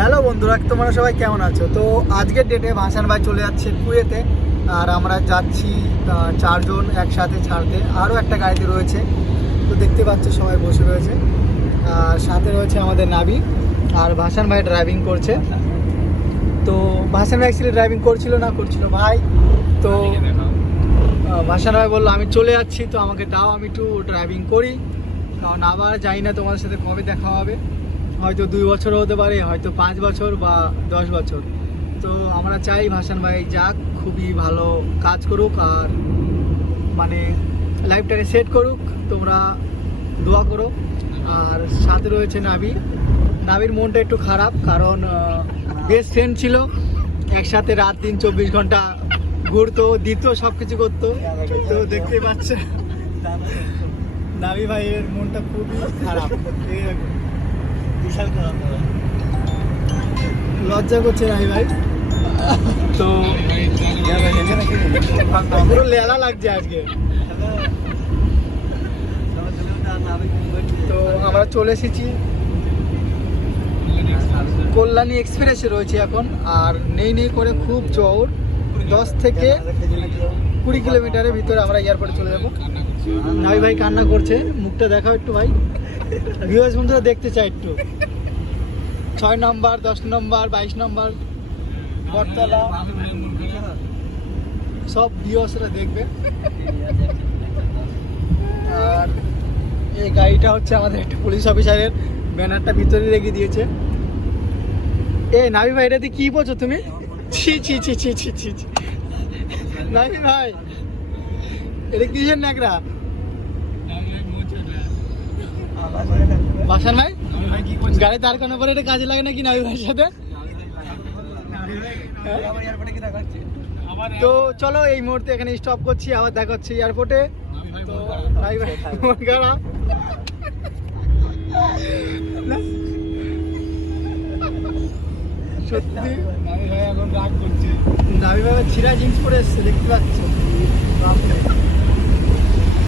Hello বন্ধুরা, তোমরা সবাই কেমন আছো? তো আজকের ডেটে ভাসান ভাই চলে যাচ্ছে কুয়েতে, আর আমরা যাচ্ছি চারজন একসাথে ছাড়তে। আরও একটা গাড়িতে রয়েছে, তো দেখতে পাচ্ছ সবাই বসে রয়েছে। আর সাথে রয়েছে আমাদের নাবি, আর ভাসান ভাই ড্রাইভিং করছে। তো ভাসান ভাই অ্যাকচুয়ালি ড্রাইভিং করছিল ভাই। তো ভাসান ভাই বললো আমি চলে যাচ্ছি, তো আমাকে দাও আমি একটু ড্রাইভিং করি, কারণ আবার জানি না তোমাদের সাথে কবে দেখা হবে। হয়তো 2 বছর হতে পারে, হয়তো 5 বছর বা 10 বছর। তো আমরা চাই ভাসান ভাই যাক, খুবই ভালো কাজ করুক, আর মানে লাইফটাকে সেট করুক। তোমরা দোয়া করো। আর সাথে রয়েছে নাবির মনটা একটু খারাপ, কারণ বেস্ট ফ্রেন্ড ছিল, একসাথে রাত দিন 24 ঘন্টা ঘুরতো, দিত, সব কিছু করতো। তো দেখতে পাচ্ছে নাবি ভাইয়ের মনটা খুবই খারাপ, বিশাল খারাপ, লজ্জা করছে নাবি ভাই। তো পুরো লেলা লাগছে আজকে। তো আমরা চলে এসেছি কল্যাণী এক্সপ্রেসে রয়েছে এখন, আর নেই করে খুব জোর 10 থেকে 20 কিলোমিটারের ভিতরে আমরা এয়ারপোর্টে চলে যাবো। নাবি ভাই কান্না করছে, মুখটা দেখাও একটু ভাই, ভিউয়ার্স বন্ধুরা দেখতে চাই একটু। 6 নম্বর, 10 নম্বর, 22 নম্বর বটতলা সব ভিউয়ার্সরা দেখবে। আর এই গাড়িটা হচ্ছে আমাদের একটা পুলিশ অফিসারের, ব্যানারটা ভিতরে রেখে দিয়েছে। এ নাবি ভাই, এটাতে কি বলছো তুমি? ছি ছি ছি ছি ছি ছি ছি। নাবি ভাই, এটা কিসের ন্যাকড়া? ভাসান ভাই, গাড়ি দাঁড় করানোর পরে এটা কাজে লাগে নাকি নাবি ভাইয়ের সাথে? তো চলো এই মুহূর্তে এখানে স্টপ করছি, আবার দেখা হচ্ছে এয়ারপোর্টে। তো নাবি ভাই মন খারাপ। সত্যি নাবি ভাই এখন রাগ করছে। নাবি ভাই ছিঁড়া জিন্স পরে এসছে, দেখতে পাচ্ছ।